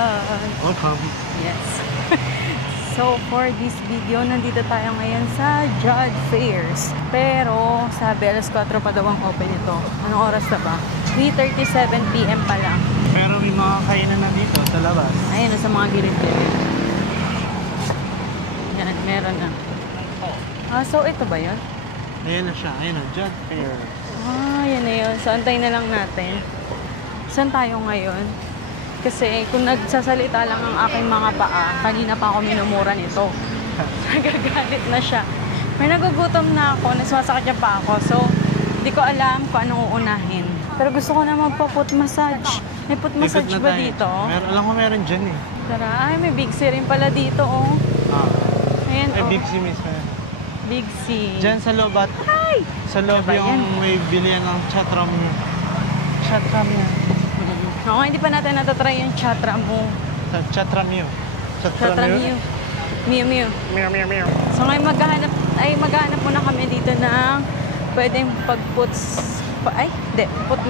vlog! Welcome! Yes. So, for this video, nandito tayo ngayon sa Jod Fairs. Pero, sabi, alas 4 pa daw ang open ito. Anong oras na ba? 3:37 PM pa lang. Pero may mga kainan na dito sa labas. Ayun, sa mga gilid-gilid. Yan, meron na. So ito ba yun? Ayan na siya. Ayan na, Jod Fairs. Yan na yun. So, antayin na lang natin. Saan tayo ngayon? Kasi kung nagsasalita lang ang aking mga paa, kanina pa ako minumura nito. Nagagalit na siya. May nagugutom na ako, nasasakit niya pa ako. So, hindi ko alam kung anong uunahin. Pero gusto ko na magpa-foot massage. May foot massage ba dito? Alam ko meron dyan eh. Tara, ay may Big C rin pala dito, oh. Ayan, Ay, oh. Big C mismo. Big C. Dyan sa loob at Ay! sa loob Diba yan? yung may bilihan ng chatram niya. Chatram niya. Oo, hindi pa natin natatry yung chatra mo. Chatram niyo. Chatra Mew. Mew. Meow. So ngayon maghahanap muna kami dito ng pwedeng foot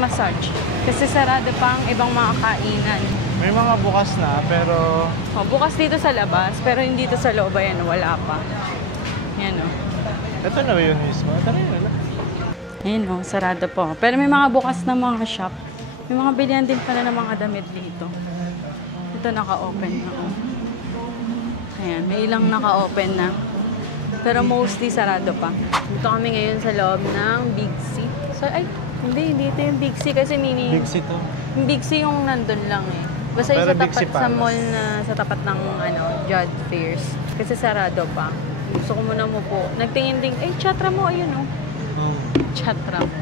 massage. Kasi sarado pang ibang mga kainan. May mga bukas na pero... Bukas dito sa labas, pero hindi dito sa loob. Ayan, wala pa. Yan o. Ito na ba yun mismo? Ito na yun. Ayan o, sarado po. Pero may mga bukas na mga shop. May mga bilihan din pala ng mga damit dito. Ito naka-open na o. Ayan, may ilang naka-open na. Pero mostly sarado pa. Dito kami ngayon sa loob ng Big C. So, hindi ito yung Big C kasi Big C to. Yung Big C yung nandun lang eh. Basta yung Pero sa Big C tapat sa Palace. mall na sa tapat ng Jod Fairs. Kasi sarado pa. Gusto ko muna mo po. Nagtingin din, chatra mo, ayun oh. Chatra mo.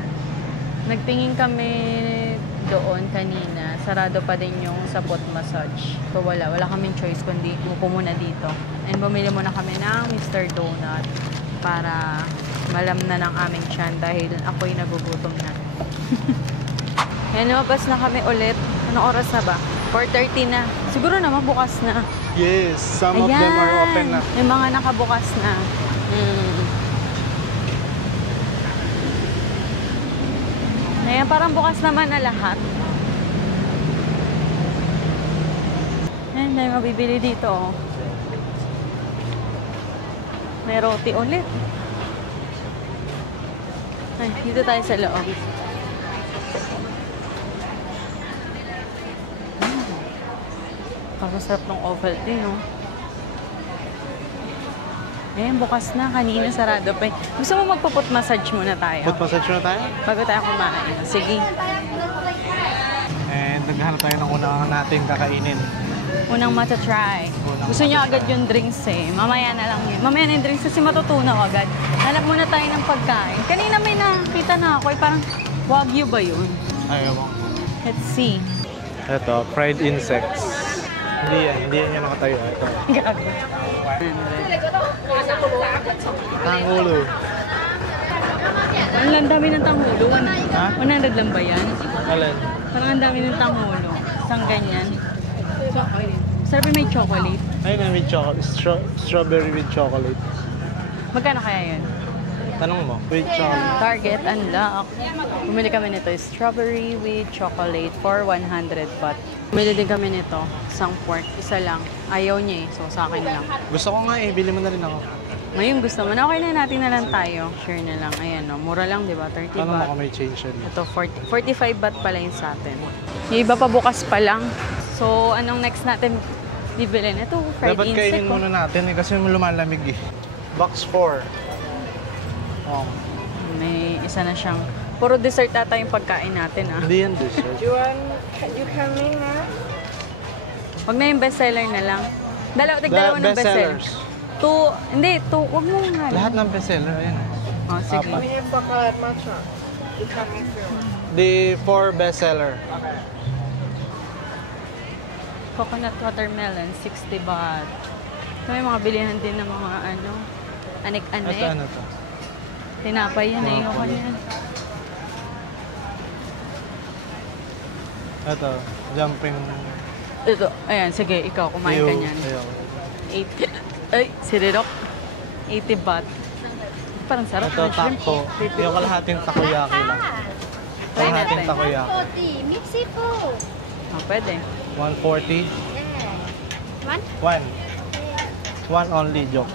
Nagtingin kami doon kanina. Sarado pa din yung sa foot massage. So wala kaming choice kundi upo muna dito. And bumili muna kami ng Mr. Donut para malam na ng aming tiyan dahil ako'y nagugutom na. Yan, lumabas na kami ulit. Anong oras na ba? 4:30 na. Siguro naman bukas na. Yes, some of them are open na. Yung mga nakabukas na. Ayan, parang bukas naman na lahat. Ayan, may mabibili dito. Oh. May roti ulit. Ay, dito tayo sa loob. Parang sarap ng Ovaltine, no? Ayan, bukas na. Kanina sarado pa. Gusto mo magpa-foot massage muna tayo? Foot massage na tayo? Bago tayo kumain. Sige. And naghahanap tayo ng unang natin kakainin. Unang mata-try. Gusto niya agad yung drinks eh. Mamaya na lang yun. Mamaya na yung drinks kasi matutunaw agad. Hanap muna tayo ng pagkain. Kanina may nakita na ako. Parang Wagyu ba yun? Ayaw mo. Let's see. Ito, fried insects. Hindi yan yung nakatayo. Ito. Gago. Tangulo. Ang dami ng tanghulo. Ha? 100 lang ba yan? Alin? Parang ang dami ng tanghulo. Isang ganyan. Sarap yung may chocolate. Ayun na, with chocolate. Strawberry with chocolate. Magkano kaya yun? Tanong mo. With chocolate. Target unlock. Bumili kami nito, strawberry with chocolate for 100 baht. Bumili din kami nito, isang pork, isa lang. Ayaw niya eh, so sa akin lang. Gusto ko nga eh, bili mo na rin ako. Ngayon gusto mo, okay na natin na lang tayo. Share na lang, ayan no, mura lang di ba? 30 Tanong mo baht. kung may change yun. Ito, 45 baht pala yun sa atin. Yung iba pa bukas pa lang. So, anong next natin bibilin? Ito, fried Dapat insect. kainin muna natin eh, kasi lumalamig eh. Box 4. Oh. May isa na siyang, puro dessert ata yung pagkain natin ah. Hindi yan dessert. You coming na? Wag na yung bestseller na lang. Tigdalawa ng bestseller. Bestsellers. Wag mo nga. Lahat ng bestseller, ayun. Oh, sige. Apat. We have chocolate matcha. You coming soon? The 4 bestseller. Coconut watermelon, 60 baht. So, may mga bilihan din ng mga anik-anik. Ito ano to? Tinapay yan eh. Okay yan. Ito, jumping. Ito, ayan, sige, ikaw, kumain ka niyan. 80, ay, sirirok. 80 baht. Parang sarap Ito, ng shrimp. taco. Yung kalahating takoyaki lang. Try Kalahating natin. takoyaki. Mexico. Oh, pwede. 140. One? One. One only, joke.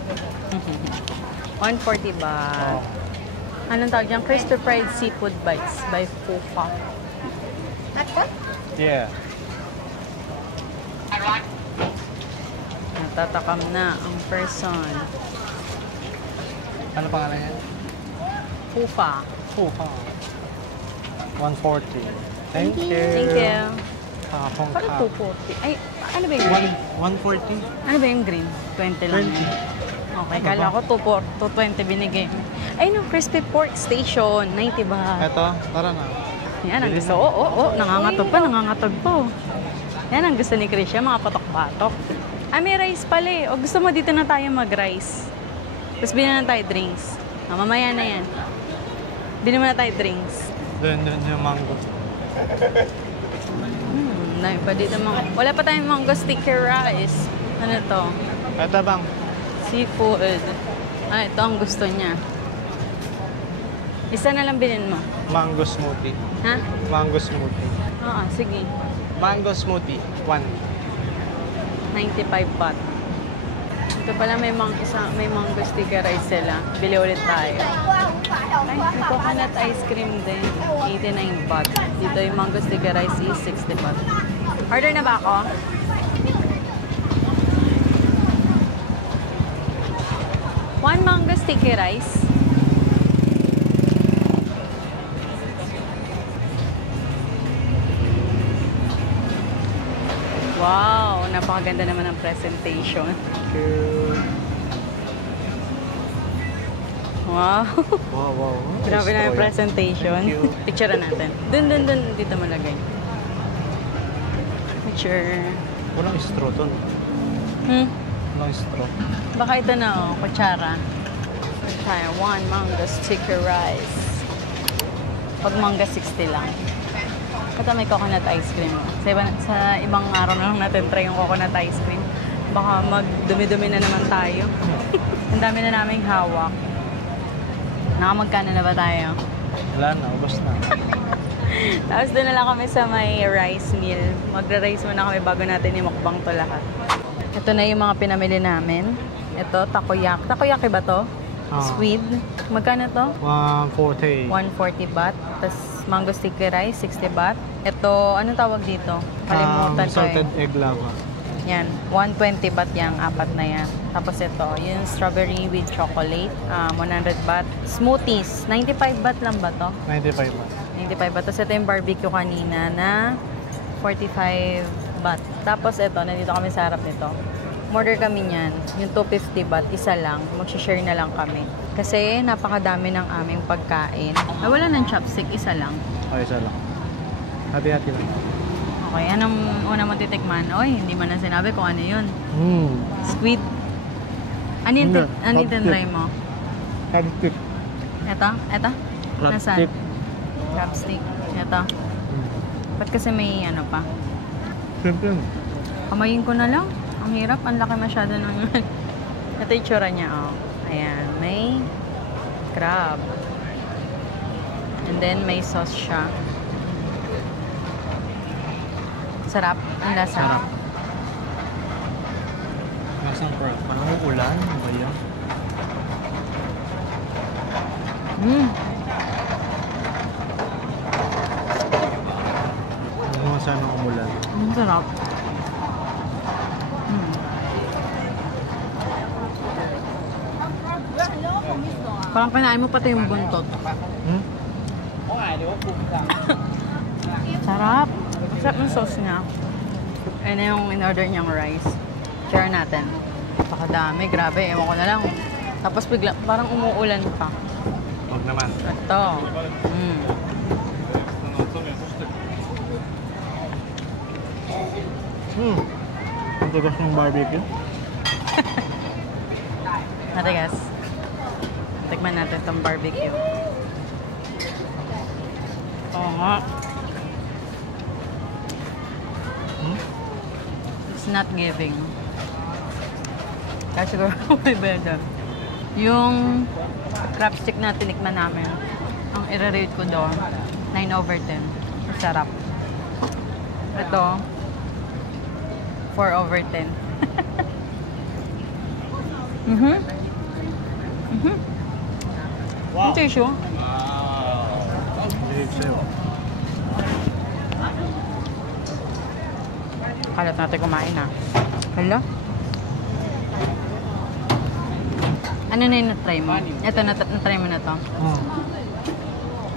140 baht. Oh. Anong tawag dyan? Crispy Fried Seafood Bites by Fufa. Like that? Yeah. Natatakam na ang person. Ano pangalan niya? Fufa. Oh, 140. Thank you. Thank you. Tapong Parang ka. 240. Ay, ano ba yung green? 140? Ano ba yung green? 20 lang. 20. Okay, Ano kala ba? ko 220 binigay. Ay, no, Crispy Pork Station. 90 baht. Ito, tara na. Yan ang Bili gusto. na. Oo, nangangatog pa, nangangatog po. Yan ang gusto ni Krisha, mga patok-patok. Ah, may rice pala eh. O gusto mo dito na tayo mag-rice. Tapos bilhin na tayo drinks. Ah, mamaya na yan. Bilhin mo na tayo drinks. Doon yung mango. Dami pa dito mga... Wala pa tayong mango sticky rice. Ano to? Ito bang? Seafood. Ah, ito ang gusto niya. Isa na lang bilhin mo. Mango smoothie. Ha? Mango smoothie. Oo, sige. Mango smoothie. 1. 95 baht. Ito pala may mango sticky rice sila. Bili ulit tayo. Ay, may coconut ice cream din. 89 baht. Dito yung mango sticky rice is 60 baht. Order na ba ako? One mango sticky rice. Wow, napakaganda naman ng presentation. Thank you. Wow. Wow, wow. Grabe na yung Destroy. presentation. Thank you. Picture natin. Dun. Dito mo lagay. Picture. Walang straw doon. Walang straw. Baka ito na, oh. Kutsara. Tayo. One mango sticky rice. Pag mangga, 60 lang. Ito may coconut ice cream. Sa ibang araw na lang natin try yung coconut ice cream. Baka magdumi-dumi na naman tayo. Ang dami na naming hawak. Nakamagkano na ba tayo? Wala na, ubos na. Tapos doon na lang kami sa may rice meal. Magra-rice muna kami bago natin imukbang to lahat. Ito na yung mga pinamili namin. Ito, takoyaki. Takoyaki ba to? Squid. Magkano to? 140. 140 baht. Tapos mango sticky rice, 60 baht. Ito, anong tawag dito? Kalimutan ko Salted eh. egg lava. Yan, 120 baht yung apat na yan. Tapos ito, yung strawberry with chocolate, 100 baht. Smoothies, 95 baht lang ba to? 95 ba? 95 baht. Tapos ito yung barbecue kanina na 45 baht. Tapos ito, nandito kami sa harap nito. Order kami niyan. Yung 250 baht, isa lang. Mag-share na lang kami. Kasi napakadami ng aming pagkain. Ay, wala ng chopstick, isa lang. Okay, isa lang. Hati-hati lang. Okay, anong una mo titikman? Oy, hindi mo na sinabi kung ano yun. Squid. Ano yung, Hindi, ano yung crab tinry mo? Crabstick. Ito? Ito? Crab Nasaan? stick. Crab stick. Ito. Ba't kasi may ano pa? Siyempre. Kamayin ko na lang. Ang hirap. Ang laki masyado ng... Ito yung tsura niya, oh. Ayan. May crab. And then, may sauce siya. Sarap. Ang lasa. Sarap. Lasang crab. Parang ulan. Ano ba yan? Ano nga sana umulan? Ang sarap. Parang kinain mo pati yung buntot. Sarap. Sarap ng sauce niya. Ayun na yung in-order niyang rice. Share natin. Napakadami. Grabe. Ewan ko na lang. Tapos bigla, parang umuulan pa. Huwag naman. Ito. Ang tigas ng barbecue. Natigas. Tikman natin itong barbecue. Oo nga. It's not giving. Kaya siguro may better. Yung crab stick na tinikman namin, ang i-rate ko doon, 9/10. Masarap. Ito, 4/10. Mhm. Mhm. Yung tissue. Bihig sa'yo. Kalat natin kumain na. Hala? Ano na yung na-try mo? Ito, na-try mo na to.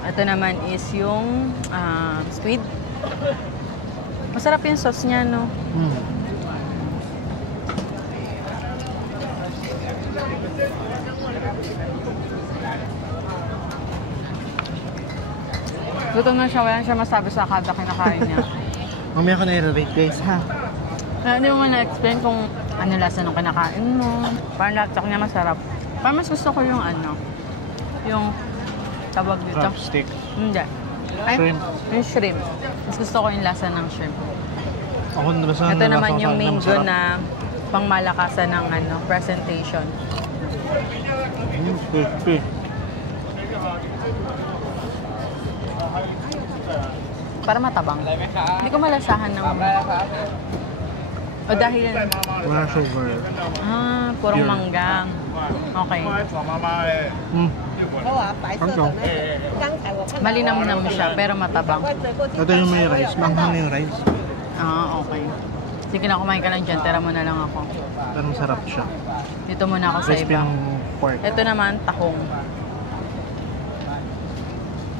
Ito naman is yung squid. Masarap yung sauce niya, no? Gutom na siya, wala siya masabi sa kada kinakain niya. Mamaya ko na i-rate guys ha. Kaya hindi mo nga na-explain kung ano lasa nung kinakain mo. Parang lahat sa kanya masarap. Parang mas gusto ko yung yung tawag dito. Crab stick. Hindi. Ay, Shrimp. yung shrimp. Mas gusto ko yung lasa ng shrimp. Ako nabasa Ito naman yung mango na pangmalakasan ng presentation. Crispy. Para matabang. Hindi ko malasahan ng... O dahil... Wala sugar. Purong Pure. mangga. Okay. Malinamnam siya, pero matabang. Ito yung may rice. Manghang yung rice. Okay. Sige na, kumain ka lang dyan. Tira mo na lang ako. Pero masarap siya. Dito muna ako sa Crispy iba. yung pork. Ito naman, tahong.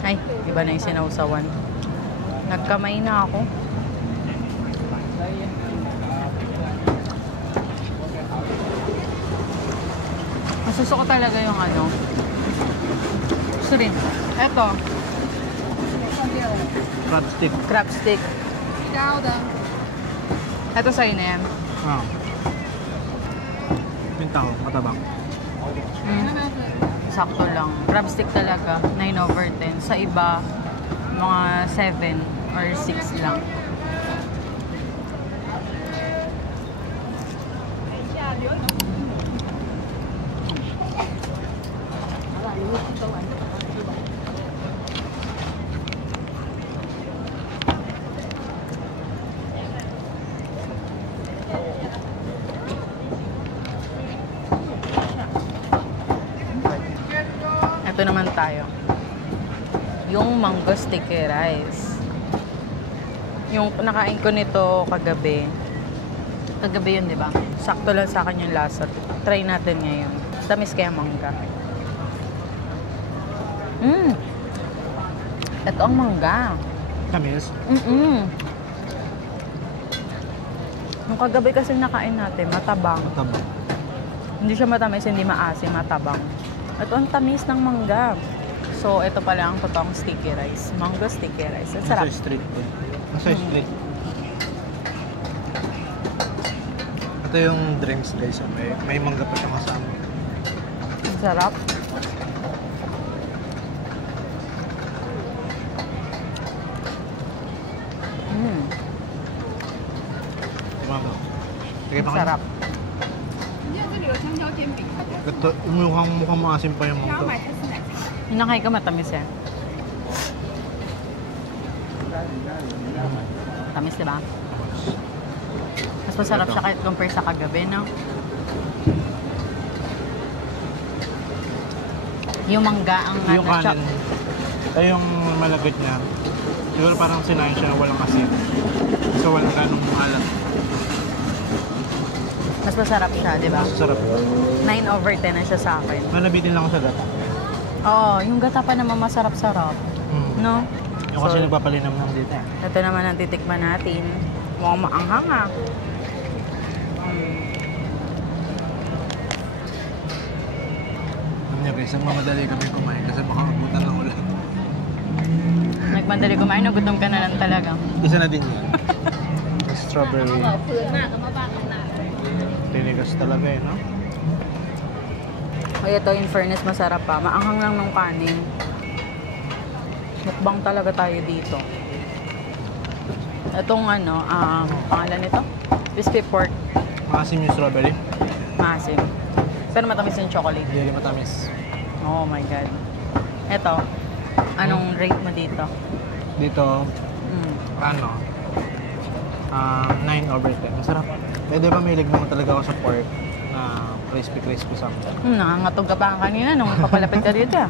Ay, iba na yung sinausawan. Nagkamay na ako. Masuso ko talaga yung shrimp. Ito, Crab stick. crab stick. Ito sa'yo na yan. Yung tao, matabang. Sakto lang. Crab stick talaga, 9/10. Sa iba, mga 7 or 6 lang. Ito naman tayo. Yung mango sticky rice. Yung nakain ko nito kagabi. Kagabi yun, di ba? Sakto lang sa akin yung lasa. Try natin ngayon. Tamis kaya mangga. Ito ang mangga. Tamis. Yung kagabi kasi nakain natin, matabang. Matabang. Hindi siya matamis, hindi maasim, matabang. Ito ang tamis ng mangga. So, ito pala ang totoong sticky rice. Mango sticky rice. Ang sarap. Nasa street food. Nasa street. Ito yung drinks guys. May mangga pa siya kasama. Ang sarap. Mama. Sige pa Ang sarap. Ito, mukhang maasim pa yung mangga. Yung nakain ko matamis eh. Tamis, di ba? Mas masarap siya kahit compare sa kagabi, no? Yung mangga ang Yung kanin, ito yung malagad niya. Siguro parang sinayin siya na walang asin. So walang ganong alat. Mas masarap siya, di ba? Sarap. 9/10 na siya sa akin. Nanabitin lang ako sa gata. Oo, yung gata pa naman masarap-sarap. No? Yung kasi nagpapalinam lang dito. Ito naman ang titikman natin. Mukhang maanghang ah. Ano niya guys, mamadali kami kumain kasi makakabutan ng ulan. Nagmandali kumain, nagutom ka na lang talaga. Isa na din yun. Strawberry. Tinigas talaga eh, no? O ito, in fairness, masarap pa. Maanghang lang ng kanin. Mukbang talaga tayo dito. Itong pangalan nito? Crispy pork. Maasim yung strawberry. Maasim. Pero matamis yung chocolate. Hindi matamis. Oh my God. Ito, anong rate mo dito? Dito, ano? 9/10. Masarap. Pwede ba mahilig naman talaga ako sa pork na crispy something. Nangangatog ka pa kanina nung papalapit ka dito.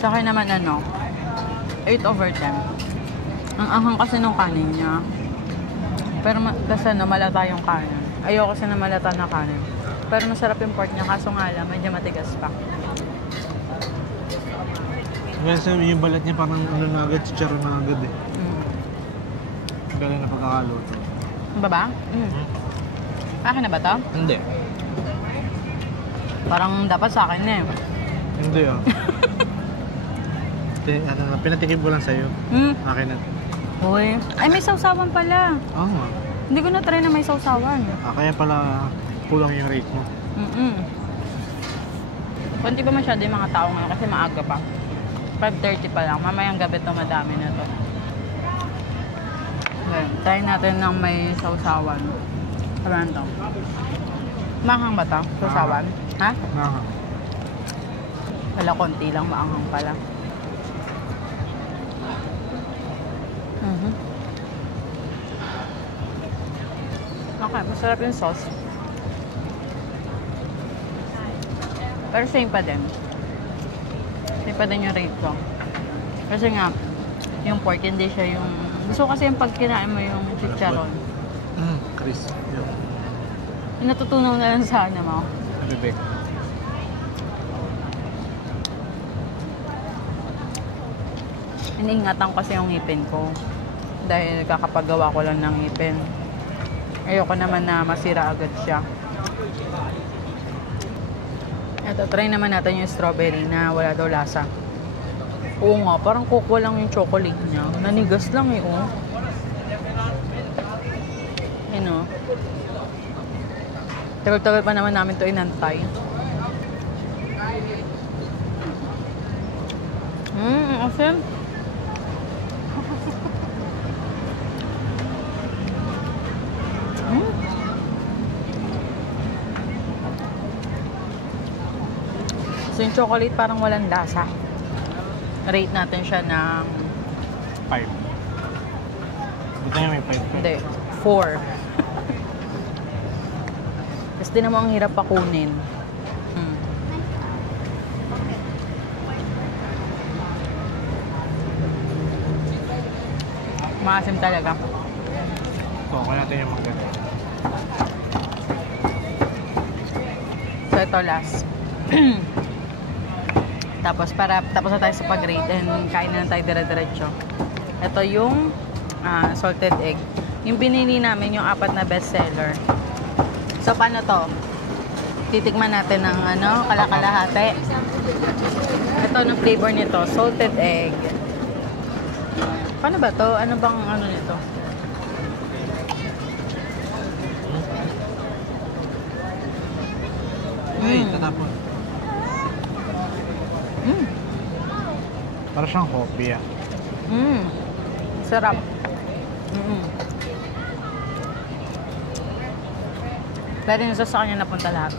Sa akin naman 8/10. Ang anghang kasi nung kanin niya. Pero kasi malata yung kanin. Ayoko kasi na malata na kanin. Pero masarap yung pork niya, kaso nga lang, medyo matigas pa. Kasi yung balat niya parang na agad, chicharon na agad eh. Galing na pagkakaluto. Ang baba? Akin na ba to? Hindi. Parang dapat sa akin na eh. Hindi ah. Pinatikim ko lang sa'yo. Akin na. Uy. Ay, may sausawan pala. Oo nga. Hindi ko na-try na may sausawan. Kaya pala kulang yung rate mo. Kunti pa masyado yung mga tao ngayon kasi maaga pa. 5:30 pa lang. Mamayang gabi to madami na to. Okay, try natin ng may sausawan. Sabahan to. Maanghang ba to? Sausawan? Ha? Wala, konti lang. Maanghang pala. Okay, masarap yung sauce. Pero same pa din. Same pa din yung rate ko. Kasi nga, yung pork hindi siya yung... Gusto ko kasi yung pag kinain mo yung chicharon. Chris. Yung natutunaw na lang sa ano mo. Bibig. Iniingatan kasi yung ngipin ko. Dahil kakapagawa ko lang ng ngipin. Ayoko naman na masira agad siya. Ito, try naman natin yung strawberry na wala daw lasa. Oo nga, parang cocoa lang yung chocolate niya. Nanigas lang eh, oh. Yun, oh. Tagal-tagal pa naman namin ito inantay. Awesome. So yung chocolate parang walang lasa. Rate natin siya ng 5. Buti nga may 5 ka. hindi, 4. Kasi din naman ang hirap pakunin. Maasim talaga. So, kaya natin yung maganda. So ito last. Tapos tapos na tayo sa pag-rate and kain na tayo dire-diretso. Ito yung salted egg. Yung binili namin yung 4 na bestseller. So paano to? Titikman natin ng kalakalahati. Ito ng flavor nito, salted egg. Paano ba to? Ano bang nito? Ay, tatapon. Para siyang hopia. Sarap. Pero yung sa kanya napunta lahat.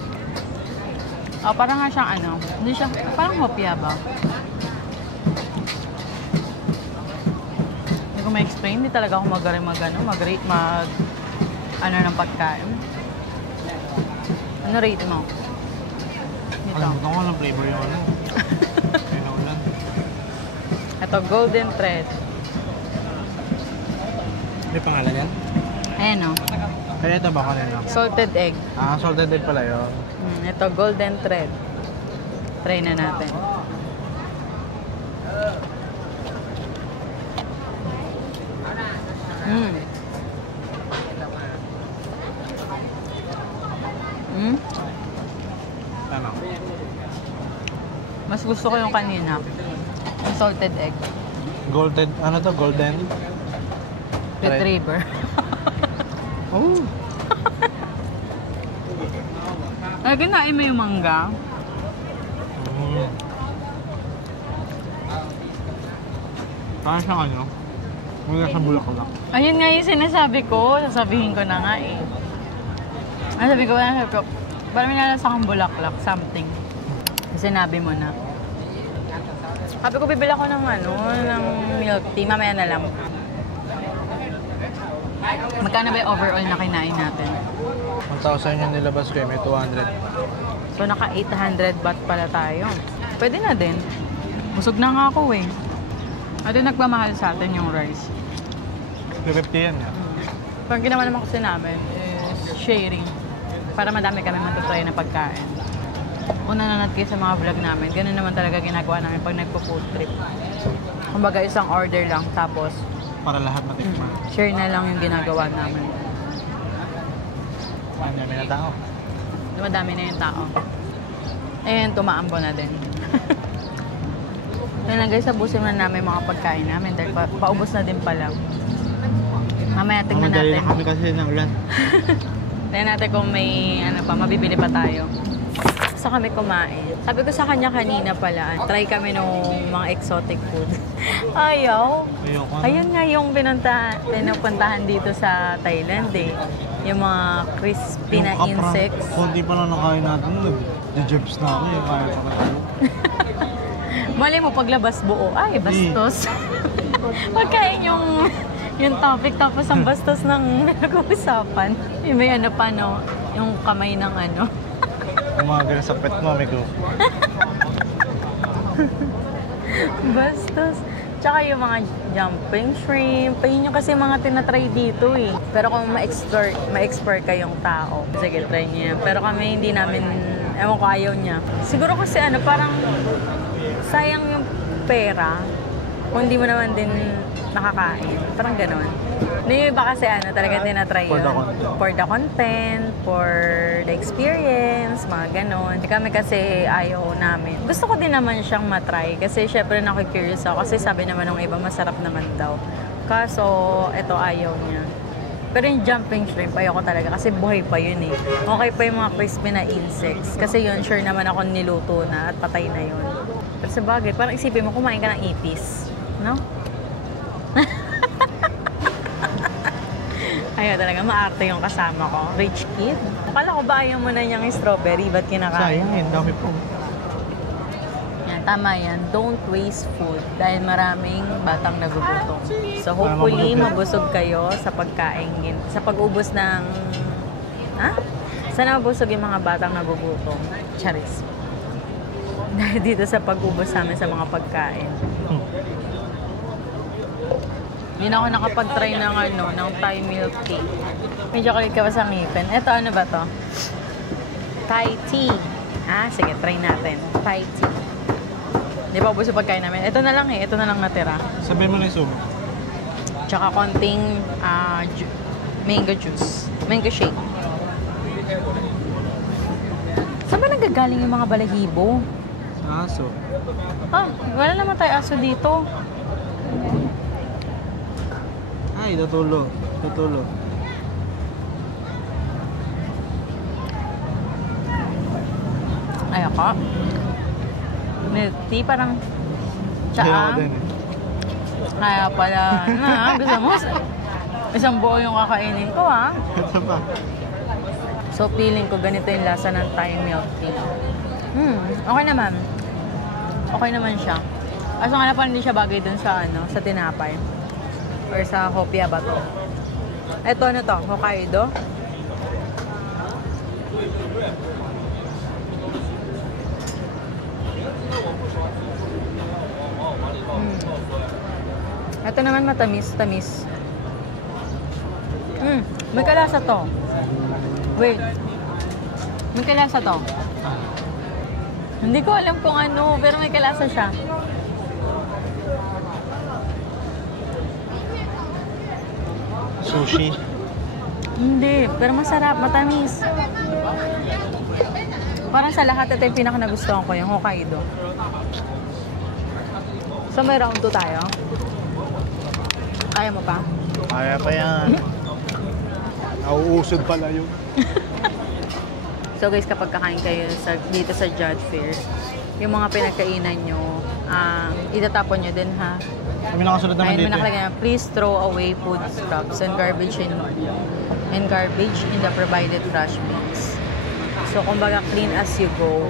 Parang nga siyang hindi siya, parang hopia ba? Hindi ko ma-explain, hindi talaga ako mag-rate ng pagkain. Ano rate mo? Alam mo ng flavor yung pinaulan. Ito, golden thread. May pangalan yan? Ayan o. Kaya ito ba kanina? Salted egg. Salted egg pala yun. Ito, golden thread. Try na natin. Ano? Mas gusto ko yung kanina. Yung salted egg. Golden, ano to? Golden? Retriever. Oh! Ay, kinain mo yung mangga. Parang siyang mula sa bulaklak. Ayun nga yung sinasabi ko. Sasabihin ko na nga eh. Sabi ko, parang may nalasa kang bulaklak, something. Sinabi mo na. Sabi ko, bibili ako ng ng milk tea. Mamaya na lang. Magkano ba yung overall na kinain natin? 1,000 yung nilabas ko may 200. So, naka 800 baht pala tayo. Pwede na din. Busog na nga ako eh. At yung nagmamahal sa atin yung rice. 50 yan. Pag ginawa naman kasi namin is sharing. Para madami kami matutry na pagkain. Una na kayo sa mga vlog namin, ganun naman talaga ginagawa namin pag nagpo-food trip. Kumbaga isang order lang, tapos Para lahat matikman. share na lang yung ginagawa namin. Ang dami na tao. Madami na yung tao. And tumaambo na din. Yan lang guys, abusin na namin mga pagkain namin dahil paubos na din pala. Mamaya tingnan Mamadali natin. na kami kasi ng ulan. Tingnan natin kung may mabibili pa tayo. Gusto kami kumain. Sabi ko sa kanya kanina pala, try kami ng mga exotic food. Ayaw. Ayoko na. Ayun nga yung pinupuntahan dito sa Thailand eh. Yung mga crispy na insects. Kundi pa na nakain natin, nag-jerps na ako yung kaya pa na. Mali mo paglabas buo. Ay, bastos. Pagkain yung topic tapos ang bastos ng pinag-uusapan. Yung may ano pa no, yung kamay ng ano. Umagal sa pet mo, amigo. Bastos. Tsaka yung mga jumping shrimp. Yun yung kasi mga tinatry dito eh. Pero kung ma-explore kayong tao, sige, try niya yan. Pero kami hindi namin, ewan ko, ayaw niya. Siguro kasi ano, parang sayang yung pera kung hindi mo naman din nakakain. Parang gano'n. Yung iba kasi ano, talaga tinatry For yun. the content. For the content, for the experience, mga gano'n. Kami kasi ayaw namin. Gusto ko din naman siyang matry kasi syempre naku-curious ako kasi sabi naman ng iba masarap naman daw. Kaso, eto ayaw niya. Pero yung jumping shrimp, ayoko talaga kasi buhay pa yun eh. Okay pa yung mga crispy na insects. Kasi yun, sure naman ako niluto na at patay na yun. Pero sa bagay, parang isipin mo, kumain ka ng ipis. No? Ayaw talaga, maarte yung kasama ko. Rich kid. Akala ko ba ayaw mo na niyang strawberry? Ba't kinakain? Sayang yun, dami po. Yan, tama yan. Don't waste food dahil maraming batang nagugutom. So hopefully, mabusog kayo sa pagkain. Sa pag-ubos ng... Ha? Sana mabusog yung mga batang nagugutom. Charis. Dahil dito sa pag-ubos namin sa mga pagkain. Hindi na ako nakapag-try ng Thai milk cake. Medyo kulit ka pa sa ngipin. Ito, ano ba to? Thai tea. Ah, sige, try natin. Thai tea. Hindi pa ubos yung pagkain namin. Ito na lang eh. Ito na lang natira. Sabihin mo na yung sumo. Tsaka konting mango juice. Mango shake. Saan ba nanggagaling yung mga balahibo? Aso. Ah, wala naman tayo aso dito. Ay, tutulo. Tutulo. Ay, ako. Milk tea, parang Ayaw ko tsaa. din eh. Kaya pala, gusto mo? Isang buo yung kakainin ko, ha? Ito pa. So, feeling ko ganito yung lasa ng Thai milk tea. Okay naman. Okay naman siya. Kaso nga na parang hindi siya bagay dun sa, sa tinapay. Or sa hopia ba to? Ito, ano to? Hokkaido? Ito naman matamis-tamis. May kalasa to. Wait. May kalasa to. Hindi ko alam kung ano, pero may kalasa siya. Sushi. Hindi, pero masarap, matamis. Parang sa lahat ito yung pinaka nagustuhan ko, yung Hokkaido. So may round 2 tayo. Kaya mo pa? Kaya pa yan. Nauusod pala yun. So guys, kapag kakain kayo dito sa Judge Fair, yung mga pinagkainan nyo, itatapon nyo din ha. Kami nakasunod naman Ayun, dito. may nakalagay na, please throw away food scraps and garbage in the provided trash bins. So, kumbaga, clean as you go.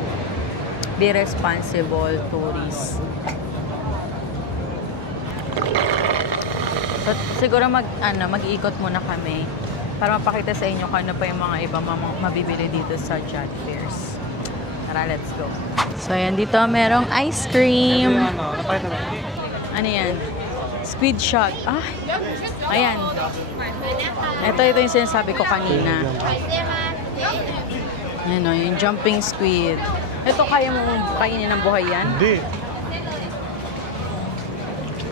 Be responsible tourist. So, siguro mag-iikot muna kami para mapakita sa inyo kung ano pa yung mga iba mabibili dito sa Judge Fairs. Tara, let's go. So, ayan. Dito merong ice cream. Napakita ba? Ano yan? Squid shot. Ah, ayan. Ito yung sinasabi ko kanina. Ayan o, yung jumping squid. Ito, kaya mo kainin ng buhay yan? Hindi.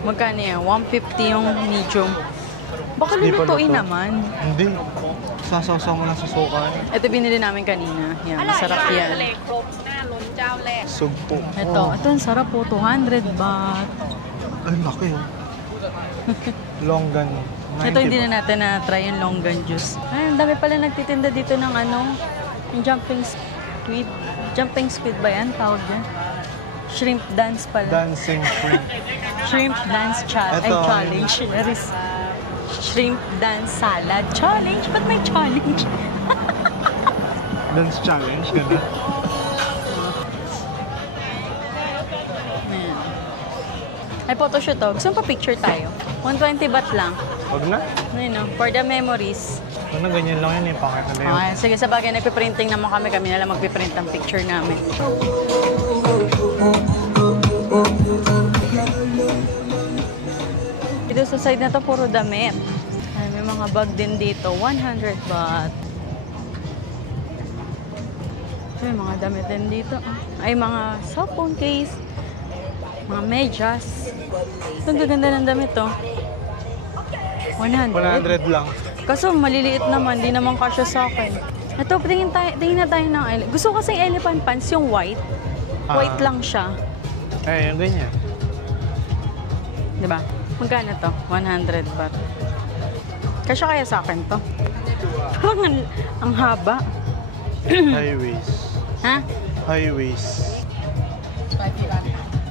Magkano yan? 150 yung medium. Baka Hindi pa lulutuin luto. naman. Hindi. Sasaw-saw mo lang sa suka. Ito binili namin kanina. Yan, masarap yan. Sugpo. Ito ang sarap po. 200 baht. Ay, laki oh. Longgan. Ito hindi na natin na-try yung longan juice. Ay, ang dami pala nagtitinda dito ng ano, yung jumping squid. Jumping squid ba yan? Tawag yan? Shrimp dance pala. Dancing shrimp. Shrimp dance Ito. challenge. There is shrimp dance salad challenge. Ba't may challenge? Dance challenge, ganda. Ayan. Ay, photoshoot to. Gusto mo pa picture tayo? 120 baht lang. Huwag na. Ayun, no? For the memories. Huwag na, ganyan lang yan eh. Pangit na yun. Okay, sige, sa bagay, nagpiprinting naman kami. Kami na lang magpiprint ang picture namin. Dito sa side na to, puro damit. Ay, may mga bag din dito. 100 baht. May mga damit din dito. Ay, mga cellphone case. Mga medyas. Ito, ang gaganda ng damit to. 100. 100 lang. Kaso maliliit naman, di naman kasya sa akin. Ito, tingin na tayo ng elephant. Gusto ko kasi elephant pants, yung white. White lang siya. Eh, yung ganyan. Diba? Magkano to? 100 baht. Kasya kaya sa akin to? Parang ang haba. High waist. Ha? High waist.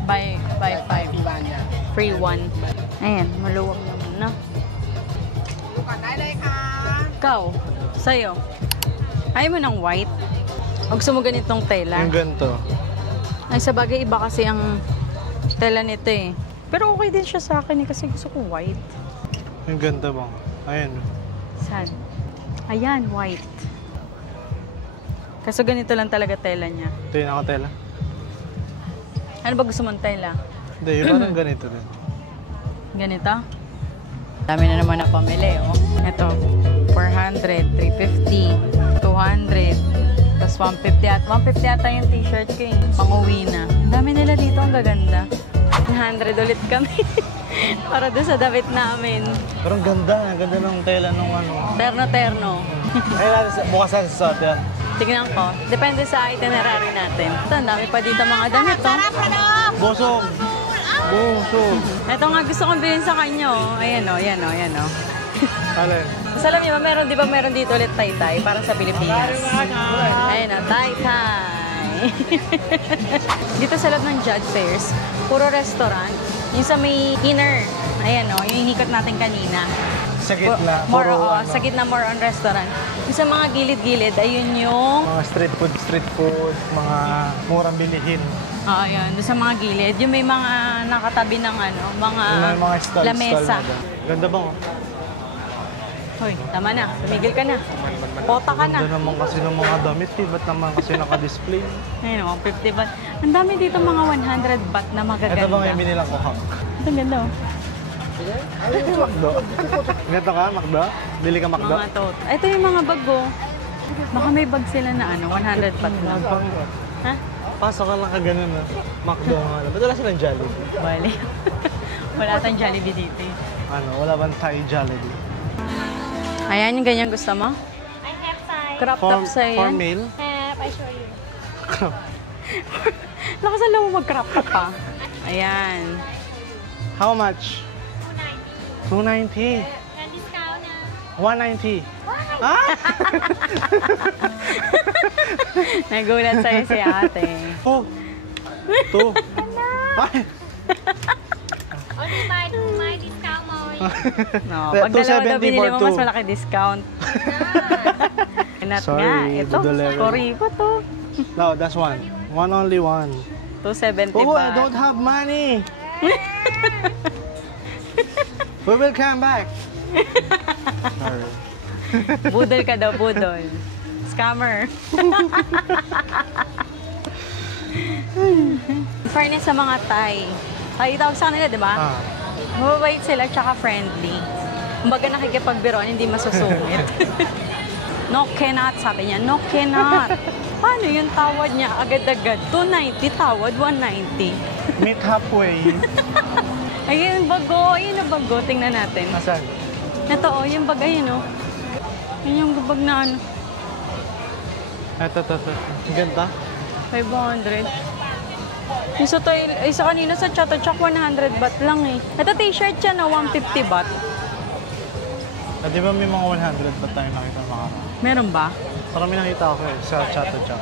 Buy 5. Free 1. Ayan, maluwag naman na. Ikaw, sa'yo. Ayaw mo ng white? O gusto mo ganitong tela? Yung ganito. Ay, sa bagay, iba kasi ang tela nito eh. Pero okay din siya sa akin eh, kasi gusto ko white. Yung ganito bang? Ayan. Sad. Ayan, white. Kaso ganito lang talaga tela niya. Ito yung nakatela. Ano ba gusto mong tela? Hindi, yung parang ganito din. Ganito? Dami na naman na pamili, oh. Ito, 400, 350, 200, tapos 150 at 150 ata yung t-shirt ko eh. Pang-uwi na. Ang dami nila dito, ang gaganda. 100 ulit kami. Para doon sa damit namin. Pero ang ganda. Ang ganda ng tela nung ano. Terno-terno. Ay, bukas na sa suot yan. Tignan ko. Depende sa itinerary natin. Ito, ang dami pa dito mga damit, oh. Bosog. Bosog. Ito nga gusto kong bilhin sa kanya, oh. Ayan, oh. Ayan, oh. Ayan, oh. Alin? Mas alam niyo ba, di ba meron dito ulit Taytay? Parang sa Pilipinas. Ayan, oh. Taytay. Dito sa loob ng Judge Fairs, puro restaurant. Yung sa may inner, ayan, oh. Yung hinikot natin kanina. Sa gitna. More, puro oh, ano, sa gitna more on restaurant. Yung sa mga gilid-gilid, ayun yung... mga street food, mga murang bilihin. Oo, yun. Doon sa mga gilid. Yung may mga nakatabi ng ano, mga, May mga stall lamesa. na doon. Ganda ba? Oh? Hoy, tama na. Tumigil ka na. Pota ka na. Ganda naman kasi ng mga damit eh. Ba't naman kasi naka-display? Ayun, 150 baht. Ang dami dito mga 100 baht na magaganda. Ito bang yung binilang ko, Hap? Ito ang ganda, oh. Makdo. Ganito ka, Makdo? Bili ka Makdo? Mga tot. Ito yung mga bag, oh. Baka may bag sila na ano, 100 baht lang. Ha? Pasok ka lang ka ganun na. Makdo nga lang. Ba't wala silang Jollibee? Bali. Wala tayong Jollibee dito, eh. Ano, wala bang Thai Jollibee? Ayan, yung ganyan gusto mo? I have size. Crop top sa'yo For yan. male? Have, I show you. Lakasan lang mo mag-crop top, pa. Ayan. How much? 290. Can discount na. 190. Ah! Nagulat sa'yo si ate. Oh! 2. Ay! Only buy my discount mo. No, Two pag dalawa daw 70 binili for mo, two. mas malaki discount. Inat Sorry, nga, ito. Dudolero. Koribo to. No, that's one. One only one. 270 Oh, I baht. don't have money. We will come back. Sorry. Budol ka daw, budol. Scammer. Fairness sa mga Thai. Thai tawag sa kanila, di ba? Mababait sila, tsaka friendly. Kumbaga nakikipagbiroan, hindi masusungit. No cannot, sabi niya. No cannot. Paano yung tawad niya agad-agad? 290, tawad 190. Meet halfway. Ayun, bago. Ayun na bago. Tingnan natin. Nasaan? Ito, oh, yung bag, ayun, oh. Yun yung bag na ano. Ito. Ganda. 500. Isa kanina sa Chatachak, 100 baht lang eh. Ito t-shirt siya na 150 baht. Di ba may mga 100 pa tayo nakita makaraan? Meron ba? Parang may nakita ako sa Chato Chak.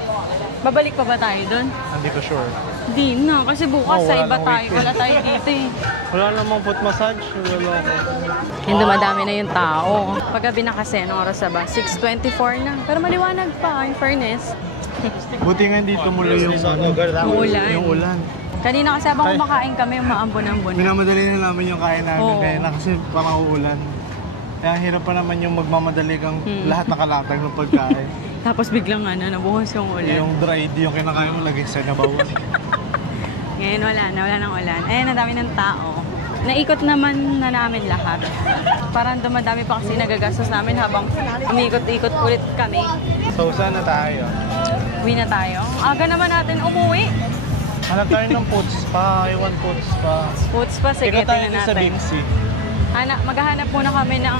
Babalik pa ba tayo doon? Hindi ko sure. Di na, kasi bukas Oh, sa wala iba nang tayo. weekend. Wala tayo dito eh. Wala namang foot massage. Wala ako. Yung dumadami na yung tao. Paggabi na kasi, anong oras na ba? 6:24 na. Pero maliwanag pa, in fairness. Buti nga hindi tumuloy yung Ulan. Yung ulan. Kanina kasi habang kumakain kami, umaambon-ambon. Minamadali na namin yung kain namin Oo. kaya na kasi parang uulan. Kaya ang hirap pa naman yung magmamadali kang lahat nakalatag ng pagkain. Tapos biglang nabuhos yung ulan. Yung dried, yung kinakain mo lagay sa nabaw. Ngayon wala nang ulan. Ayan, ang dami ng tao. Naikot naman na namin lahat. Parang dumadami pa kasi nagagastos namin habang umiikot-ikot ulit kami. So, saan na tayo? Uwi na tayo. Ang aga naman natin umuwi. Hanap tayo ng food spa. I want food spa. Foods pa, sige, Ikaw tayo tingnan sa natin. Bimsi. Maghahanap muna kami ng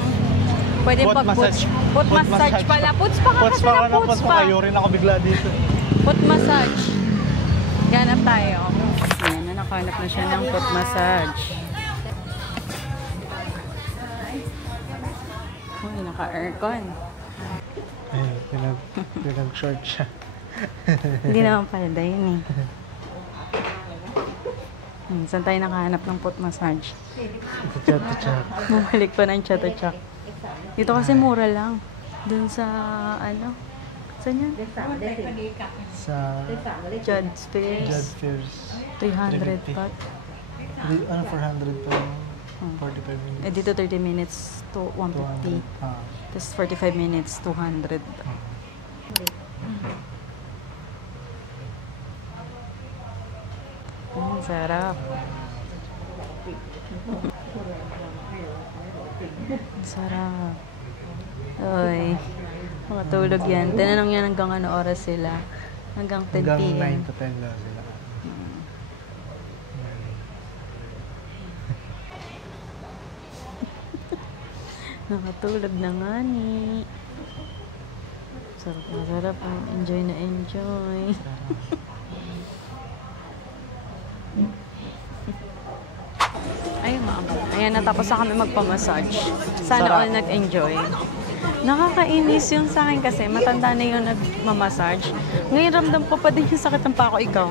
pwedeng Foot massage. Foot massage pala. Foot spa ka Foot kasi spa na ka na, foot foot spa. spa. Kayo rin ako bigla dito. Foot massage. Ganap tayo. Ayan, nakahanap na siya ng foot massage. Uy, naka-aircon. Ayun, pinag-short siya. Hindi naman pala yun eh. Saan tayo nakahanap ng foot massage? Chato Chak. Bumalik pa ng Chatachak. Dito kasi mura lang. Doon sa ano? Saan yan? Sa Judd Spears. Judd Spears. 300 baht. 400 pa. 45 minutes. Eh dito 30 minutes to 150. 200. Ah. Tapos 45 minutes, 200. Sarap. Sarap. Uy. Makatulog yan. Tinanong yan hanggang ano oras sila. Hanggang 10 Hanggang p.m. 9 to 10 lang sila. Nakatulog na nga ni. Sarap na sarap. Enjoy na enjoy. Ayun, maabot. Ayan, natapos na kami magpamassage. Sana Sarap. all nag-enjoy. Nakakainis yung sa akin kasi matanda na yung nagmamassage. Ngayon ramdam ko pa din yung sakit ng pako. Ikaw,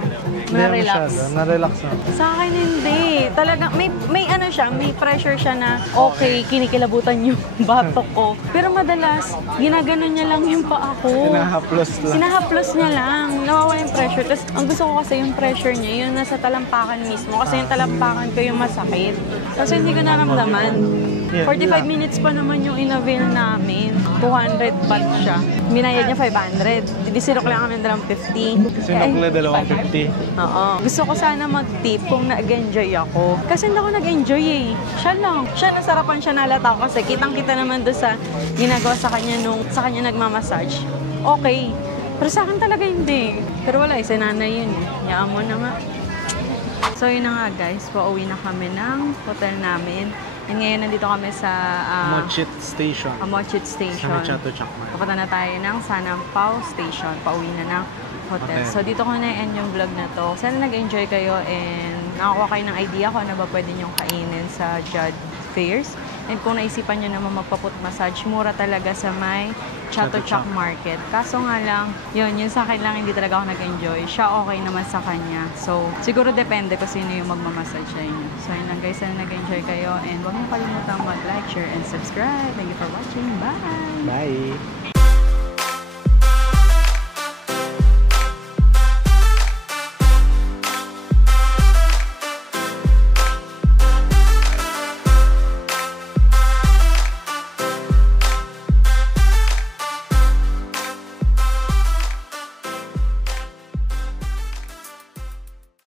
na-relax. Na-relax na. Sa akin hindi. Talaga, may ano siya, may pressure siya na okay, kinikilabutan yung batok ko. Pero madalas, ginaganon niya lang yung paa ko. Sinahaplos lang. Sinahaplos niya lang. Nawawala yung pressure. Tapos, ang gusto ko kasi yung pressure niya, yun nasa talampakan mismo. Kasi yung talampakan ko yung masakit. Kasi hindi ko naramdaman. Yeah, 45 minutes pa naman yung in-avail namin. 200 baht siya. Binayad niya 500. Disinok lang kami ng 50. Sinukle 250. Oo. Gusto ko sana mag-tip kung nag-enjoy ako. Kasi hindi ako nag-enjoy eh. Siya lang. Siya, nasarapan siya nalata ko kasi kitang-kita naman doon sa ginagawa sa kanya nung sa kanya nagmamassage. Okay. Pero sa akin talaga hindi. Pero wala eh, sinanay yun eh. Yaan mo na nga. So yun na nga guys, pauwi na kami ng hotel namin. And ngayon nandito kami sa Mochit Station. Mochit Station. Sa Chato Chak. Papunta na tayo ng Sanampao Station. Pauwi na ng hotel. Okay. So dito ko na end yung vlog na to. Sana nag-enjoy kayo and nakakuha kayo ng idea kung ano ba pwede nyong kainin sa Judd Fairs. And kung naisipan nyo naman magpa-foot massage, mura talaga sa may Chato Chak Market. Kaso nga lang, yun sa akin lang hindi talaga ako nag-enjoy. Siya okay naman sa kanya. So, siguro depende kung sino yung magmamassage sa inyo. So, yun lang guys, sana nag-enjoy kayo. And huwag niyo kalimutang mag-like, share, and subscribe. Thank you for watching. Bye! Bye!